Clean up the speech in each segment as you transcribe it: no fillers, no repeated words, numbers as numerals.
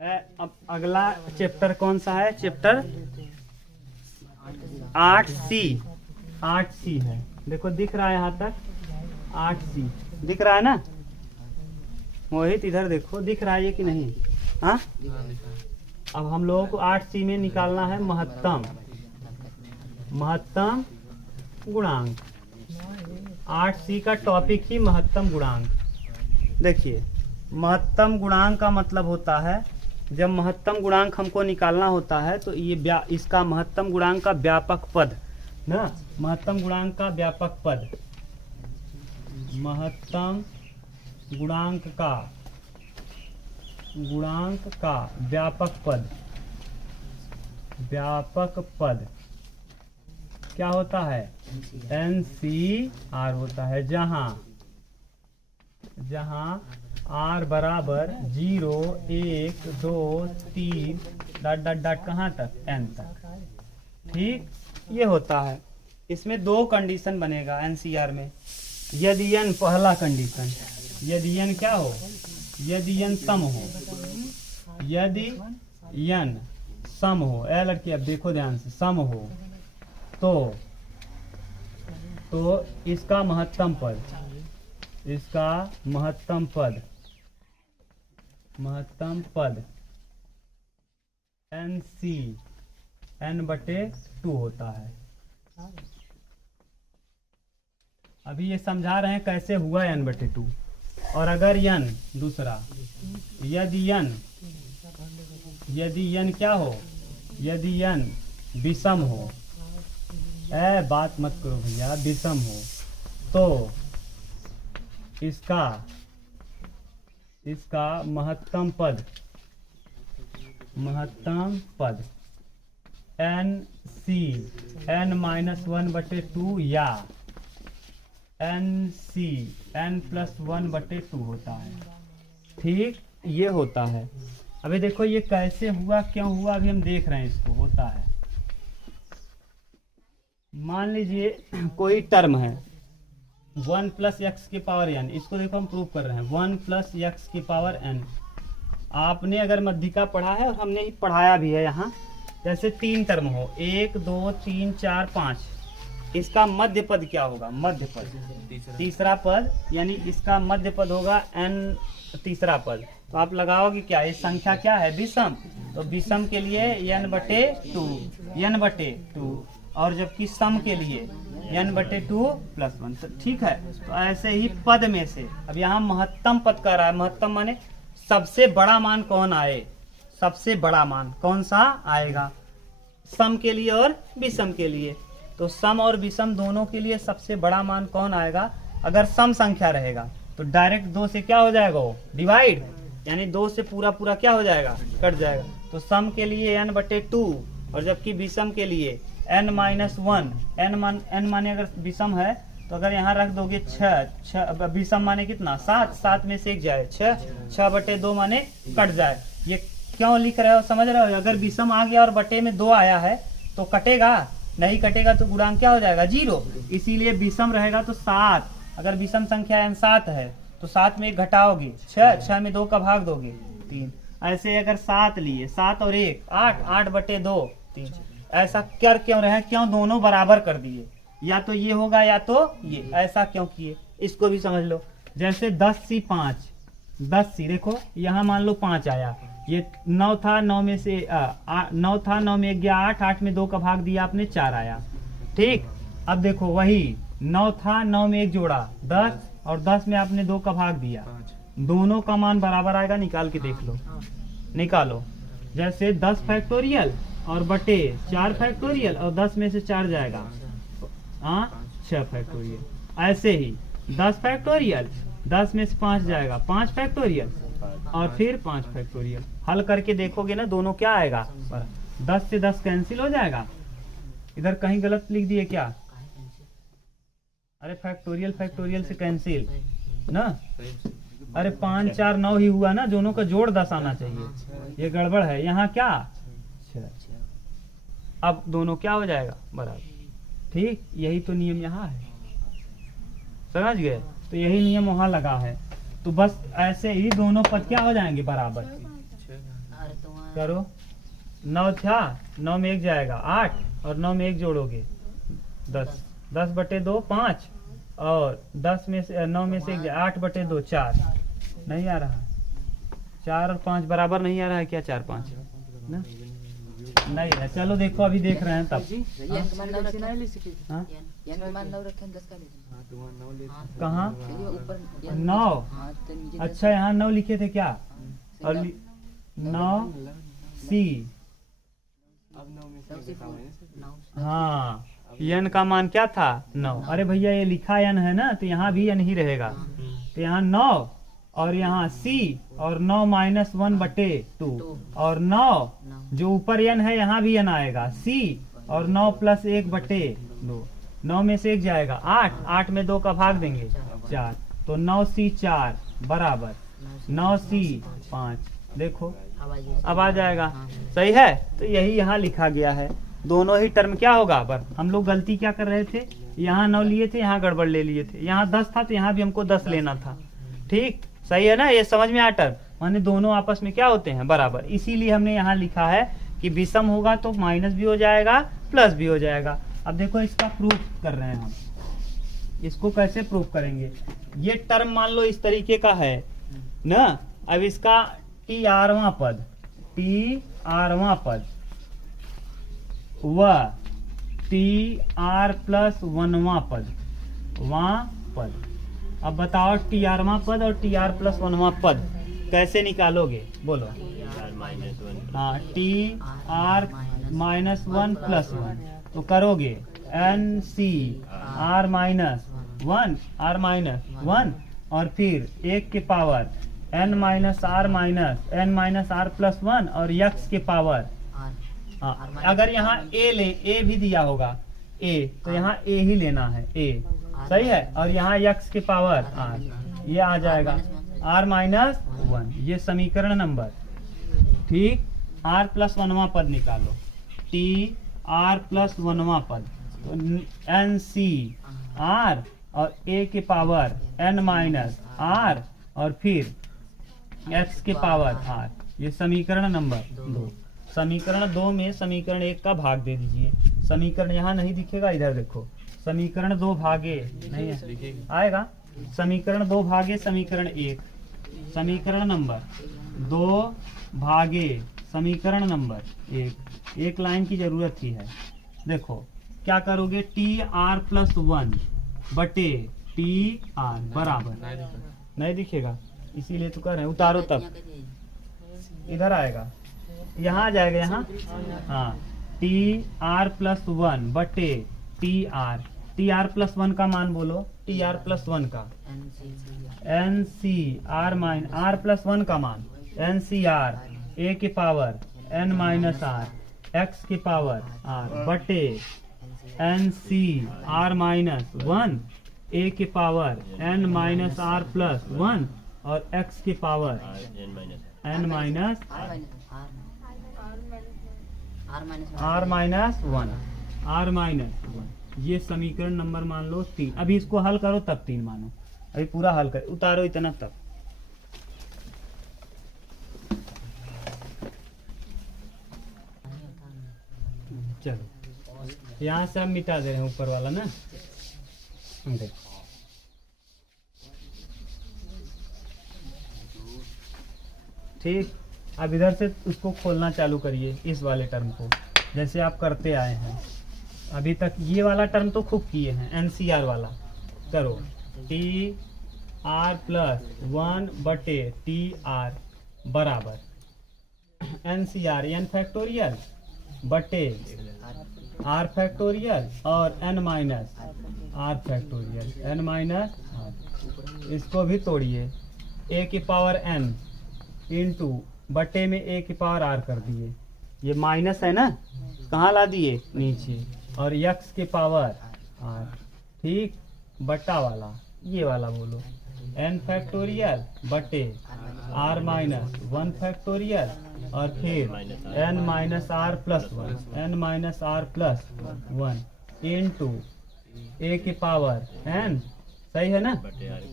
अब अगला चैप्टर कौन सा है? Chapter 8C। 8C है, देखो दिख रहा है यहाँ तक 8C दिख रहा है ना मोहित? इधर देखो दिख रहा है ये कि नहीं? हाँ, अब हम लोगों को 8C में निकालना है महत्तम गुणांक। 8C का टॉपिक ही महत्तम गुणांक। देखिए, महत्तम गुणांक का मतलब होता है, जब महत्तम गुणांक हमको निकालना होता है तो ये इसका महत्तम गुणांक का व्यापक पद ना, महत्तम गुणांक का व्यापक पद, महत्तम गुणांक का व्यापक पद क्या होता है? NCR होता है, जहां R बराबर 0, 1, 2, 3 डॉट कहाँ तक? N तक। ठीक, ये होता है। इसमें दो कंडीशन बनेगा NCR में। यदि n पहला कंडीशन, यदि n क्या हो? यदि n सम हो, यदि n सम हो, ए लड़की अब देखो ध्यान से, सम हो तो इसका महत्तम पद n/2 होता है। अभी ये समझा रहे हैं कैसे हुआ n/2। और अगर n दूसरा, यदि n क्या हो? यदि n विषम हो, बात मत करो भैया, विषम हो तो इसका महत्तम पद n-1/2 या n+1/2 होता है। ठीक, ये होता है। अभी देखो ये कैसे हुआ, क्यों हुआ, अभी हम देख रहे हैं इसको। होता है, मान लीजिए कोई टर्म है 1 + x⁴n, इसको देखो हम प्रूव कर रहे हैं 1 + x⁴n। आपने अगर मध्यिका पढ़ा है और हमने ही पढ़ाया भी है यहाँ, जैसे 3 टर्म हो 1, 2, 3, 4, 5, इसका मध्य पद क्या होगा? मध्य पद तीसरा पद, यानी इसका मध्य पद होगा n तीसरा पद। तो आप लगाओगे क्या? ये संख्या क्या है? विषम। तो विषम के लिए n/2 और जबकि सम के लिए n/2 + 1। तो ठीक है, तो ऐसे ही पद में से अब यहाँ महत्तम पद कर रहा है। महत्तम माने सबसे बड़ा मान कौन आए? सबसे बड़ा मान कौन सा आएगा? सम के लिए और विषम के लिए। तो सम और विषम दोनों के लिए सबसे बड़ा मान कौन आएगा? अगर सम संख्या रहेगा तो डायरेक्ट 2 से क्या हो जाएगा? वो डिवाइड, यानी 2 से पूरा क्या हो जाएगा? कट जाएगा। तो सम के लिए n/2 और जबकि विषम के लिए n-1। n माने अगर विषम है तो अगर यहाँ रख दोगे 6, विषम माने कितना? 7 में से 1 जाए 6/2 माने कट जाए। ये क्यों लिख रहे हो? समझ रहे हो? अगर विषम आ गया और बटे में 2 आया है तो कटेगा? नहीं कटेगा, तो गुणांक क्या हो जाएगा? 0। इसीलिए विषम रहेगा तो 7। अगर विषम संख्या n7 है तो 7 में 1 घटाओगे 6 में 2 का भाग दोगे 3। ऐसे अगर 7 लिए, 7 और 1 8, 8/2 3। ऐसा कर क्यों रहे? क्यों दोनों बराबर कर दिए? या तो ये होगा या तो ये। ऐसा क्यों किए? इसको भी समझ लो। जैसे 10C 5, 10C देखो यहाँ मान लो 5 आया, ये 9 था, 9 में से 9 था, 9 में 1 गया 8, 8 में 2 का भाग दिया आपने 4 आया। ठीक, अब देखो वही 9 था, 9 में 1 जोड़ा 10 और 10 में आपने 2 का भाग दिया, दोनों का मान बराबर आएगा। निकाल के देख लो, निकालो। जैसे 10 फैक्टोरियल और बटे 4 फैक्टोरियल और 10 में से 4 जाएगा 6 फैक्टोरियल। ऐसे ही 10 फैक्टोरियल, 10 में से 5 जाएगा 5 फैक्टोरियल और फिर 5 फैक्टोरियल। हल करके देखोगे ना, दोनों क्या आएगा? 10 से 10 कैंसिल हो जाएगा। इधर कहीं गलत लिख दिए क्या? अरे फैक्टोरियल से कैंसिल ना। अरे 5, 4, 9 ही हुआ ना, दोनों का जोड़ 10 आना चाहिए। ये गड़बड़ है यहाँ क्या? अब दोनों क्या हो जाएगा? बराबर। ठीक, यही तो नियम यहाँ है, समझ गए? तो यही नियम वहां लगा है। तो बस ऐसे ही दोनों पद क्या हो जाएंगे? बराबर। करो। 9 था, 9 में 1 जाएगा 8, और 9 में 1 जोड़ोगे 10, 10/2 5, और 10 में से 9 में से 8/2 4। नहीं आ रहा, 4 और 5 बराबर नहीं आ रहा है क्या? 4 5 ना नहीं है। चलो देखो, अभी देख रहे हैं तब। कहाँ 9? अच्छा, यहाँ 9 लिखे थे क्या? और 9 सी, हाँ, n का मान क्या था? 9। अरे भैया ये लिखा n है ना, तो यहाँ भी n ही रहेगा। तो यहाँ 9 और यहाँ c, और 9 - 1/2, और 9 जो ऊपर n है यहाँ भी n आएगा c, और 9 + 1/2, 9 में से 1 जाएगा 8, 8 में 2 का भाग देंगे 4, तो 9c 4 बराबर 9c 5। देखो अब आ जाएगा, सही है। तो यही यहाँ लिखा गया है। दोनों ही टर्म क्या होगा? पर हम लोग गलती क्या कर रहे थे, यहाँ 9 लिए थे, यहाँ गड़बड़ ले लिए थे। यहाँ 10 था तो यहाँ भी हमको 10 लेना था। ठीक, सही है ना? ये समझ में आया टर्म, माने दोनों आपस में क्या होते हैं? बराबर। इसीलिए हमने यहाँ लिखा है कि विषम होगा तो माइनस भी हो जाएगा, प्लस भी हो जाएगा। अब देखो इसका प्रूफ कर रहे हैं हम। इसको कैसे प्रूफ करेंगे? ये टर्म मान लो इस तरीके का है ना। अब इसका TR पद, TR पद व TR+1 पद, पद। अब बताओ TR पद और TR+1 पद कैसे निकालोगे? बोलो। हाँ, TR -1 + 1 तो करोगे NCR -1, R -1, और फिर 1 के पावर n - r+1 और x के पावर। अगर यहाँ a ले, a भी दिया होगा a, तो यहाँ a ही लेना है, a, सही है। और यहाँ x के पावर r, ये आ जाएगा r -1, ये समीकरण नंबर। ठीक, r+1 पद निकालो, TR+1 पद, तो NCR और a के पावर n - r और फिर x के पावर r, ये समीकरण नंबर 2। समीकरण 2 में समीकरण 1 का भाग दे दीजिए। समीकरण यहाँ नहीं दिखेगा, इधर देखो, समीकरण 2 भागे नहीं है, आएगा समीकरण 2 भागे समीकरण 1, समीकरण नंबर 2 भागे समीकरण नंबर 1। एक लाइन की जरूरत ही है। देखो क्या करोगे, TR+1 बटे TR बराबर, नहीं दिखेगा इसीलिए तो कह रहे हैं, उतारो तब इधर आएगा, यहाँ आ जाएगा, यहाँ हाँ, TR+1 बटे TR, TR+1 का मान बोलो, TR+1 का NCR R+1 का मान NCR a के पावर n - r, x के पावर r बटे NCR -1 a के पावर n - r+1 और x के पावर n -r-1। ये समीकरण नंबर मान लो 3। अभी इसको हल करो तब 3 मानो, अभी पूरा हल कर, उतारो इतना तब। चलो यहाँ से हम मिटा दे रहे हैं ऊपर वाला ना, देखो ठीक। अब इधर से उसको खोलना चालू करिए, इस वाले टर्म को, जैसे आप करते आए हैं अभी तक। ये वाला टर्म तो खूब किए हैं, NCR वाला करो, TR+1 बटे TR बराबर NCR n फैक्टोरियल बटे R फैक्टोरियल और n - r factorial, n - r। इसको भी तोड़िए, a की पावर n इंटू बटे में a की पावर r कर दिए, ये माइनस है ना, कहाँ ला दिए? नीचे, और x के पावर r, ठीक, बटा वाला ये वाला बोलो, n फैक्टोरियल बटे r - 1 फैक्टोरियल और फिर n - r+1, n - r+1 into a की पावर n, सही है ना,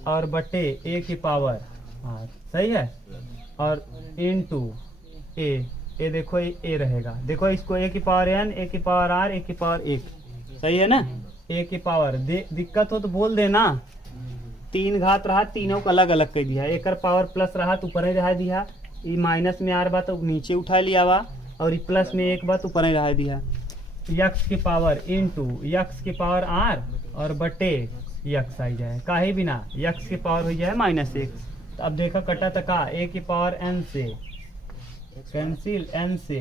और बटे a की पावर r, सही है, और इंटू ए देखो ए रहेगा, देखो इसको ए की पावर एन, ए की पावर आर, ए की पावर 1, सही है ना। ए की पावर दिक्कत हो तो बोल देना। 3 घात रहा, तीनों को अलग अलग कर दिया। एक पावर प्लस रहा तो ऊपर ही रहा दिया, ई माइनस में आर बा तो नीचे उठा लिया वा, और ई प्लस में 1 बा तो ऊपर ही रहा दिया। यक्स की पावर इनटू यक्स की पावर आर और बटे यक्स आई जाए, काहे बिना यक्स की पावर हो जाए -1। तो अब देखो कटा तका, ए की पावर एन से कैंसिल, एन से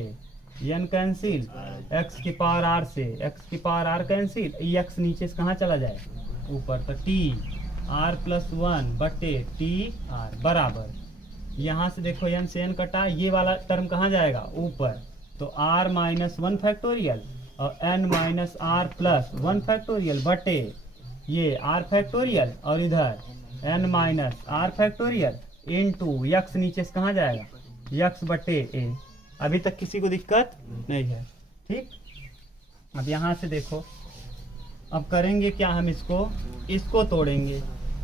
एन कैंसिल, एक्स की पावर आर से एक्स की पावर आर कैंसिल, एक्स नीचे से कहाँ चला जाए ऊपर, तो टी आर प्लस 1 बटे टी आर बराबर, यहाँ से देखो एन से एन कटा, ये वाला टर्म कहाँ जाएगा ऊपर, तो आर माइनस 1 फैक्टोरियल और N minus R plus 1 factorial बटे ये आर फैक्टोरियल और इधर N minus R factorial into यक्स नीचे से कहाँ जाएगा यक्स बटे ए। अभी तक किसी को दिक्कत नहीं है, ठीक। अब यहाँ से देखो, अब करेंगे क्या, हम इसको तोड़ेंगे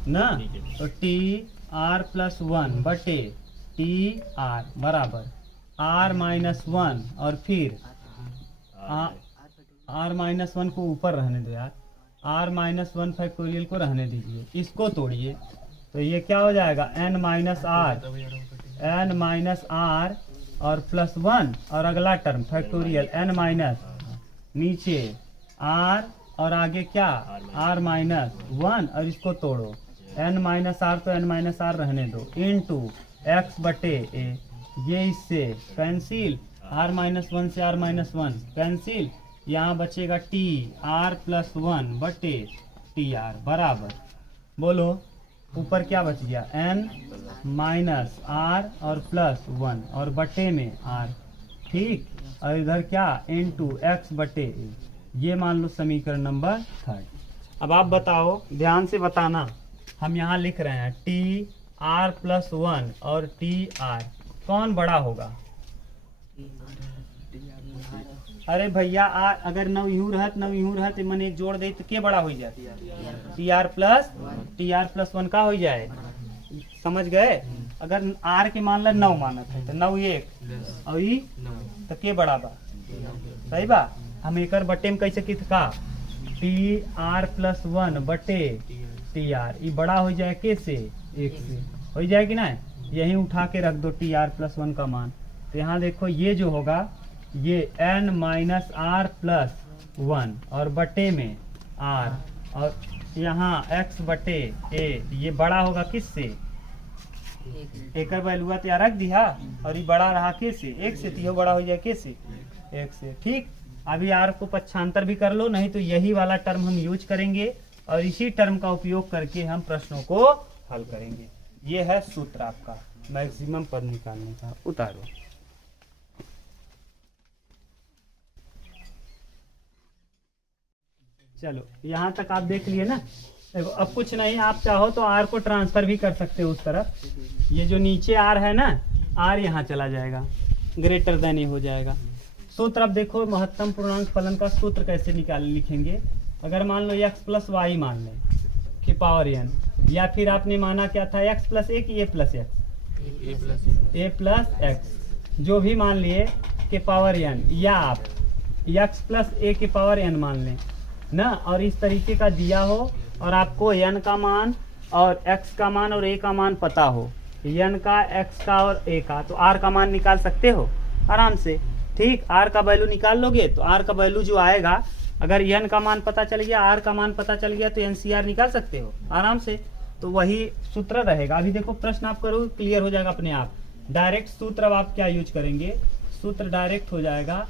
ना, तो टी आर प्लस 1 बटे टी आर बराबर आर माइनस 1 और फिर आर माइनस 1 को ऊपर रहने दो यार, आर माइनस 1 फैक्टोरियल को रहने दीजिए, इसको तोड़िए तो ये क्या हो जाएगा एन माइनस आर और प्लस 1 और अगला टर्म फैक्टोरियल एन माइनस नीचे आर और आगे क्या आर माइनस 1 और इसको तोड़ो, एन माइनस आर तो एन माइनस आर रहने दो इनटू एक्स बटे ए, ये इससे कैंसिल, आर माइनस 1 से आर माइनस 1 कैंसिल, यहाँ बचेगा टी आर प्लस 1 बटे टी आर बराबर, बोलो ऊपर क्या बच गया एन माइनस आर और प्लस 1 और बटे में आर, ठीक, और इधर क्या इनटू एक्स बटे ए, ये मान लो समीकरण नंबर 3। अब आप बताओ, ध्यान से बताना, हम यहाँ लिख रहे हैं टी आर प्लस 1 और टी आर कौन बड़ा होगा। अरे भैया अगर 9 यूं रहत मन एक जोड़ दे तो क्या बड़ा हो जाए, टी आर प्लस 1 का हो जाए, समझ गए। अगर आर के मान ला 9 मानत है तो 9 1 और ई तो के बड़ा बा, सही बा। हम एक बटे में कैसे कित का टी आर प्लस 1 बटे टी आर, ये बड़ा हो जाए के से 1 से, हो जाए कि ना, यही उठा के रख दो टी आर प्लस 1 का मान। तो यहाँ देखो ये जो होगा ये एन माइनस आर प्लस 1 और बटे में आर और यहाँ एक्स बटे ए, ये बड़ा होगा किससे, एक वैल्यू तो रख दिया और ये बड़ा रहा के से 1 से, तो बड़ा हो जाए के से 1 से, ठीक। अभी आर को पक्षांतर भी कर लो, नहीं तो यही वाला टर्म हम यूज करेंगे और इसी टर्म का उपयोग करके हम प्रश्नों को हल करेंगे। ये है सूत्र आपका मैक्सिमम पद निकालने का। उतारो, चलो यहाँ तक आप देख लिए ना। देखो अब कुछ नहीं, आप चाहो तो आर को ट्रांसफर भी कर सकते हो उस तरफ, ये जो नीचे आर है ना, आर यहाँ चला जाएगा, ग्रेटर देन ये हो जाएगा। सूत्र अब देखो, महत्तम पूर्णांक फलन का सूत्र कैसे लिखेंगे। अगर मान लो x प्लस वाई मान लें कि पावर n, या फिर आपने माना क्या था x प्लस ए कि ए प्लस एक्स, ए प्लस एक्स, जो भी मान लिए कि पावर n, या आप x प्लस ए की पावर n मान लें ना, और इस तरीके का दिया हो और आपको n का मान और x का मान और a का मान पता हो, n का, x का और a का, तो r का मान निकाल सकते हो आराम से, ठीक। r का वैल्यू निकाल लोगे तो r का वैल्यू जो आएगा, अगर n का मान पता चल गया, r का मान पता चल गया, तो NCR निकाल सकते हो आराम से, तो वही सूत्र रहेगा। अभी देखो प्रश्न आप करो, क्लियर हो जाएगा अपने आप। डायरेक्ट सूत्र अब आप क्या यूज करेंगे, सूत्र डायरेक्ट हो जाएगा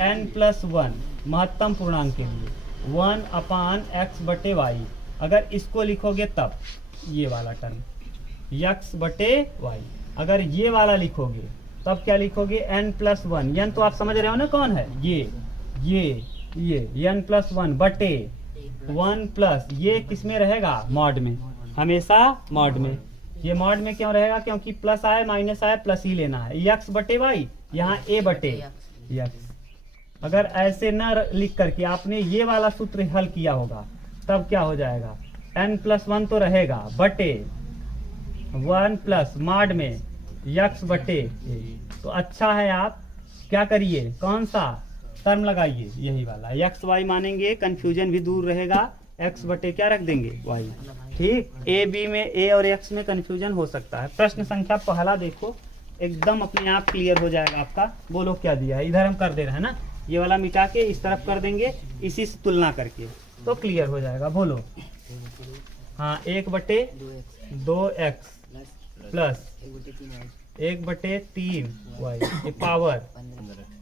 n+1 महत्तम पूर्णांक के लिए 1/x बटे वाई। अगर इसको लिखोगे तब ये वाला टर्म x बटे वाई, अगर ये वाला लिखोगे तब क्या लिखोगे n+1, n तो आप समझ रहे हो ना कौन है, ये n+1 बटे 1 प्लस, ये किसमें रहेगा मॉड में, हमेशा मॉड में। ये मॉड में क्यों रहेगा, क्योंकि प्लस आए माइनस आए प्लस ही लेना है, x बटे वाई, यहाँ a बटे x। अगर ऐसे न लिख करके आपने ये वाला सूत्र हल किया होगा तब क्या हो जाएगा, n+1 तो रहेगा बटे 1 प्लस मॉड में x बटे, तो अच्छा है आप क्या करिए, कौन सा टर्म लगाइए, यही वाला एक्स वाई मानेंगे, कंफ्यूजन भी दूर रहेगा, एक्स बटे क्या रख देंगे वाई। ठीक, ए बी में ए और एक्स में कंफ्यूजन हो सकता है। प्रश्न संख्या पहला देखो, एकदम अपने आप क्लियर हो जाएगा आपका। बोलो क्या दिया है, इधर हम कर दे रहे हैं ना, ये वाला मिटा के इस तरफ कर देंगे, इसी से तुलना करके तो क्लियर हो जाएगा। बोलो हाँ, 1/2x प्लस 1/3 वाई ये पावर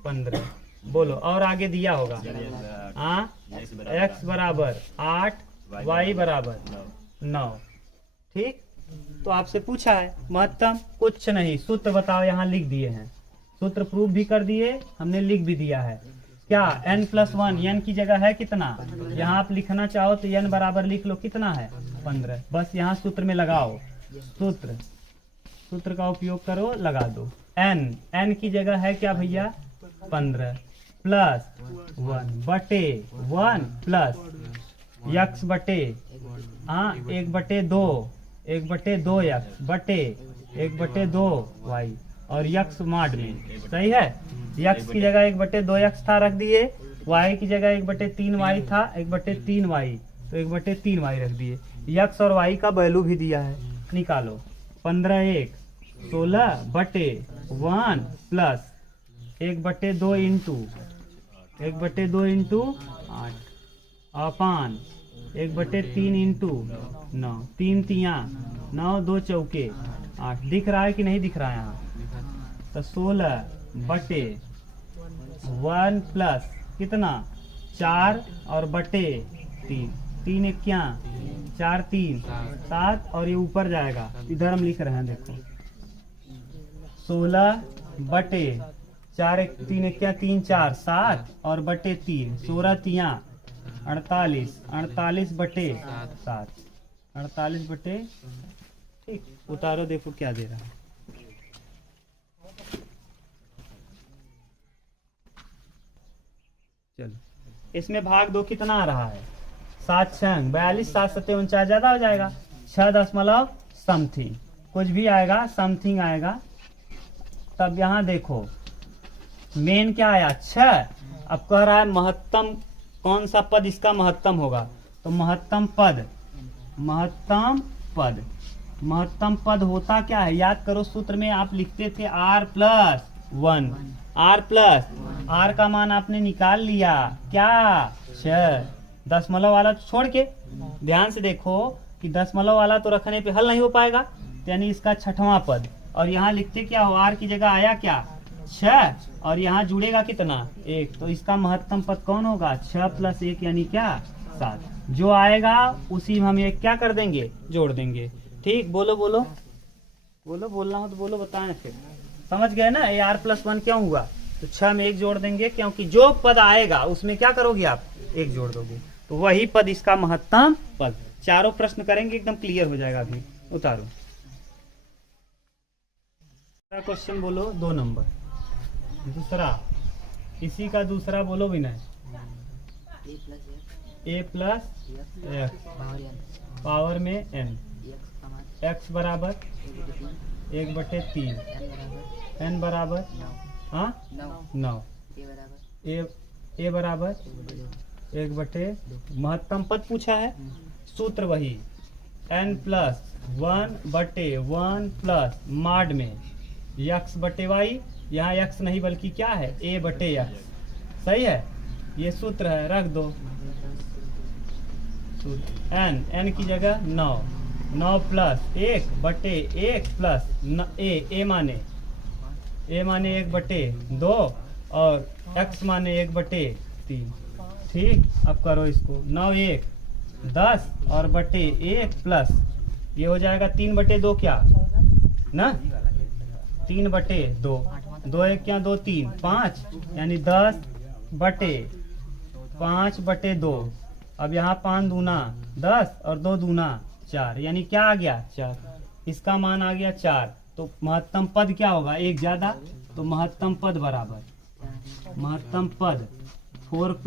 15। बोलो और आगे दिया होगा हाँ, x बराबर 8 y बराबर 9। ठीक, तो आपसे पूछा है महत्तम, कुछ नहीं, सूत्र बताओ, यहाँ लिख दिए हैं, सूत्र प्रूफ भी कर दिए हमने, लिख भी दिया है। क्या n+1, n की जगह है कितना, यहाँ आप लिखना चाहो तो n बराबर लिख लो, कितना है 15। बस यहाँ सूत्र में लगाओ, सूत्र का उपयोग करो, लगा दो। n की जगह है क्या भैया 15 प्लस 1 बटे 1 प्लस x बटे 1/2 1/2x बटे 1/2 y और x मॉड में, सही है। x की जगह 1/2x था, रख दिए, y की जगह 1/3y था, 1/3y तो 1/3y रख दिए। x और y का वैल्यू भी दिया है, निकालो। 15 1 16 बटे 1 प्लस 1/2 इंटू 1/2 इंटू 8 अपान 1/3 इंटू 9, 3 तिया 9, 2 चौके 8। दिख रहा है कि नहीं दिख रहा है यहाँ, तो 16 बटे 1 प्लस कितना 4 और बटे 3, 3 1 क्या 4 3 7 और ये ऊपर जाएगा, इधर हम लिख रहे हैं देखो 16 बटे 4 1 3 1 क्या 3 4 7 और बटे 3 16 तिया 48 48 बटे 7 48 बटे, ठीक, उतारो देखो क्या दे रहा है। चलो इसमें भाग दो, कितना आ रहा है 7 6 42 7 7 49 ज्यादा हो जाएगा, 6 दशमलव समथिंग कुछ भी आएगा, समथिंग आएगा। तब यहाँ देखो मेन क्या आया 6। अब कह रहा है महत्तम कौन सा पद इसका महत्तम होगा, तो महत्तम पद होता क्या है, याद करो सूत्र में आप लिखते थे r+1, r का मान आपने निकाल लिया क्या 6, दशमलव वाला तो छोड़ के, ध्यान से देखो कि दशमलव वाला तो रखने पे हल नहीं हो पाएगा, यानी इसका छठवां पद। और यहाँ लिखते क्या हो, r की जगह आया क्या 6 और यहाँ जुड़ेगा कितना 1, तो इसका महत्तम पद कौन होगा 6 + 1 यानी क्या 7। जो आएगा उसी में हम एक क्या कर देंगे, जोड़ देंगे। ठीक, बोलो बोलो बोलो, बोलना हो तो बोलो, बताएं फिर। समझ गए ना, ये r+1 क्यों हुआ, तो 6 में 1 जोड़ देंगे, क्योंकि जो पद आएगा उसमें क्या करोगे आप 1 जोड़ दोगे, तो वही पद इसका महत्तम पद। चारों प्रश्न करेंगे, एकदम क्लियर हो जाएगा। अभी उतारो क्वेश्चन, बोलो 2 नंबर। दूसरा, इसी का दूसरा बोलो विनय, a+x पावर में n, x बराबर 1/3, n बराबर 9, a बराबर 1/, महत्तम पद पूछा है, सूत्र वही n+1/1 प्लस मॉड में x बटे y, यहाँ x नहीं बल्कि क्या है a/x, सही है, ये सूत्र है, रख दो n की जगह 9 प्लस 1/1 प्लस a माने 1/2 और x माने 1/3। ठीक, अब करो इसको, 9 1 10 और बटे 1 प्लस ये हो जाएगा 3/2 क्या ना, 3/2, 2 1 क्या 2 3 5 यानी 10/5/2। अब यहाँ 5 दूना 10 और 2 दूना 4, यानी क्या आ गया 4, इसका मान आ गया 4। तो महत्तम पद क्या होगा, 1 ज्यादा, तो महत्तम पद बराबर महत्तम पद 4 +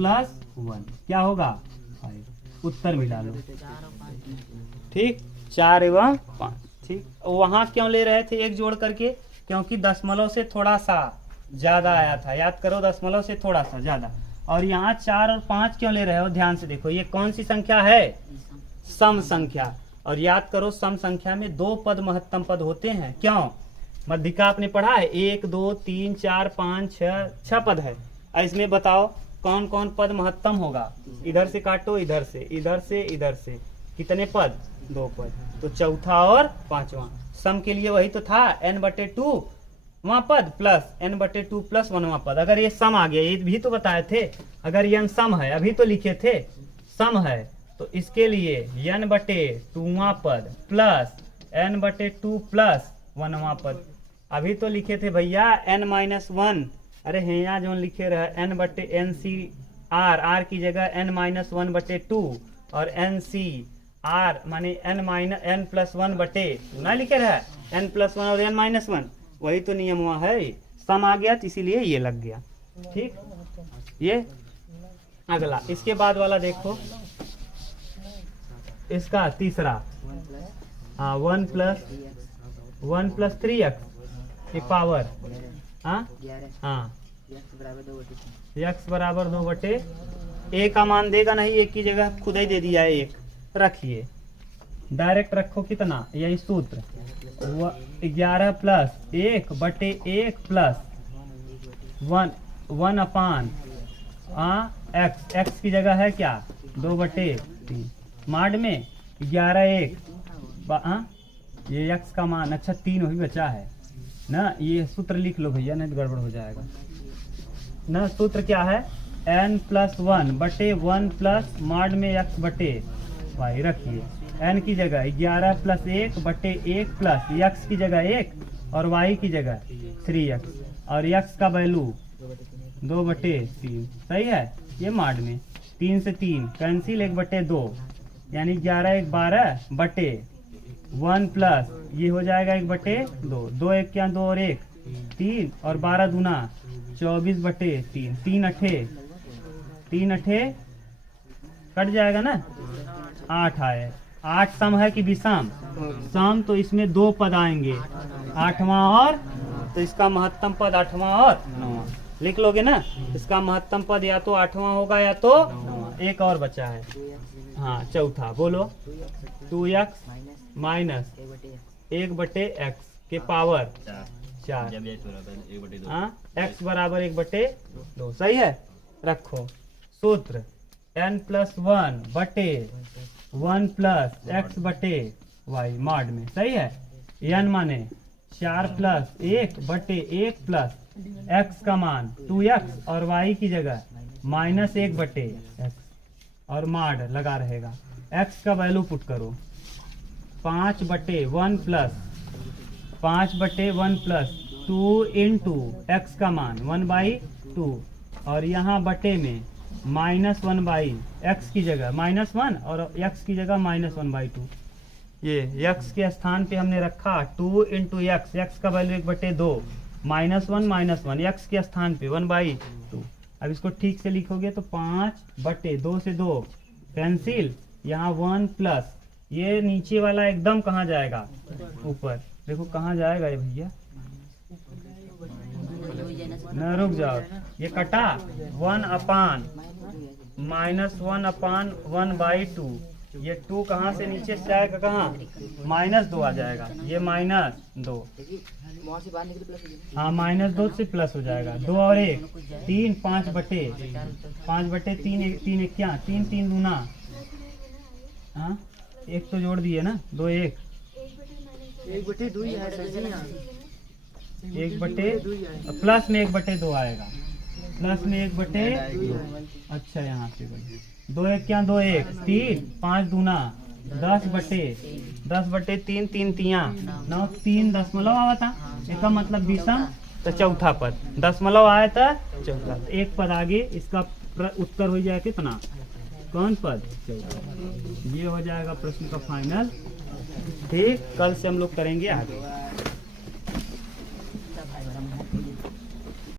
1 क्या होगा 5। उत्तर मिला लो। ठीक, 4 एवं 5। ठीक, वहां क्यों ले रहे थे 1 जोड़ करके, क्योंकि दशमलव से थोड़ा सा ज्यादा आया था, याद करो, दशमलव से थोड़ा सा ज्यादा। और यहाँ 4 और 5 क्यों ले रहे हो, ध्यान से देखो, ये कौन सी संख्या है, सम संख्या। और याद करो सम संख्या में 2 पद महत्तम पद होते हैं, क्यों, मध्यिका आपने पढ़ा है, 1 2 3 4 5 6 पद है। इसमें बताओ कौन कौन पद महत्तम होगा, इधर से काटो, इधर से, इधर से, इधर से, कितने पद, 2 पद, तो चौथा और पांचवा। सम के लिए वही तो था, n/2 वहां पद प्लस n/2 प्लस 1वां पद। अगर ये सम आ गया, ये भी तो बताए थे, अगर ये सम है, अभी तो लिखे थे सम है, तो इसके लिए n/2वां पद प्लस n/2 प्लस 1वां पद। अभी तो लिखे थे भैया n-1, अरे है यहाँ जो लिखे रहे n/NCR, r की जगह n-1/2 और NCR माने n+1/2 ना लिखे रहे, n+1 और n-1, वही तो नियम हुआ है। सम आ गया तो इसीलिए ये लग गया, ठीक। ये अगला, इसके बाद वाला देखो, इसका तीसरा, हाँ 1 + 3x की पावर, हाँ x बराबर 2/, a का मान देगा नहीं, एक की जगह खुद ही दे दिया है 1, रखिए, डायरेक्ट रखो, कितना, यही सूत्र 11 + 1/1 प्लस 1/, x की जगह है क्या, 2/3, माड में 11 1, ये x का मान, अच्छा 3 वही बचा है ना, ये सूत्र लिख लो भैया, नहीं तो गड़बड़ हो जाएगा ना। सूत्र क्या है, n+1/1 प्लस माड में x/y, रखिए, n की जगह 11 + 1/1 प्लस x की जगह 1 और y की जगह 3x, और x का वैल्यू 2/3, सही है। ये माड में 3 से 3 कैंसिल, 1/2, यानी 11 1 12/1 प्लस ये हो जाएगा 1/2, 2 1 क्या 2 और 1 3, और 12 दूना 24/3, 3 अठे कट जाएगा ना, 8 आए। 8 सम है कि विषम, सम, तो इसमें 2 पद आएंगे, 8वां और, तो इसका महत्तम पद 8वां और 9वां लिख लोगे ना। इसका महत्तम पद या तो 8वां होगा या तो 1 और बचा है, हाँ चौथा, बोलो, 2x माइनस 1/x के पावर 4, x बराबर 1/2, सही है। रखो सूत्र n+1/1 प्लस x/y माड में, सही है। n माने 4 + 1/1 प्लस x का मान 2x और y की जगह -1/x, और माड लगा रहेगा। x का वैल्यू पुट करो, 5/1 प्लस 2 इंटू x का मान 1/2, और यहाँ बटे में -1/x की जगह -1 और x की जगह -1/2। ये x के स्थान पे हमने रखा 2 इंटू x का वैल्यू 1/2, -1 x के स्थान पे 1/2। अब इसको ठीक से लिखोगे तो 5/2 से 2 कैंसिल, यहाँ 1 प्लस ये नीचे वाला एकदम कहाँ जाएगा, ऊपर, देखो कहाँ जाएगा ये भैया, न रुक जाओ, ये कटा 1/, -1/1/2, ये 2 कहाँ से नीचे से आएगा, कहाँ, -2 आ जाएगा, ये -2, हाँ -2 से प्लस हो जाएगा, 2 और 1 3, 5/3, 3 क्या 3 दूना, हाँ 1 तो जोड़ दिए ना, 2 1 1/2 प्लस में 1/2 आएगा, प्लस में 1/2, अच्छा यहाँ पे 2 1 क्या 2 1 3, 5 दूना 10/3, 3 तिया 9, 3 दशमलव आवा था, इसका मतलब विषम, तो चौथा पद दशमलव आया था, चौथा, एक पद आगे, इसका उत्तर हो जाएगा कितना, कौन पद, चौथा। ये हो जाएगा प्रश्न का फाइनल, ठीक। कल से हम लोग करेंगे आगे।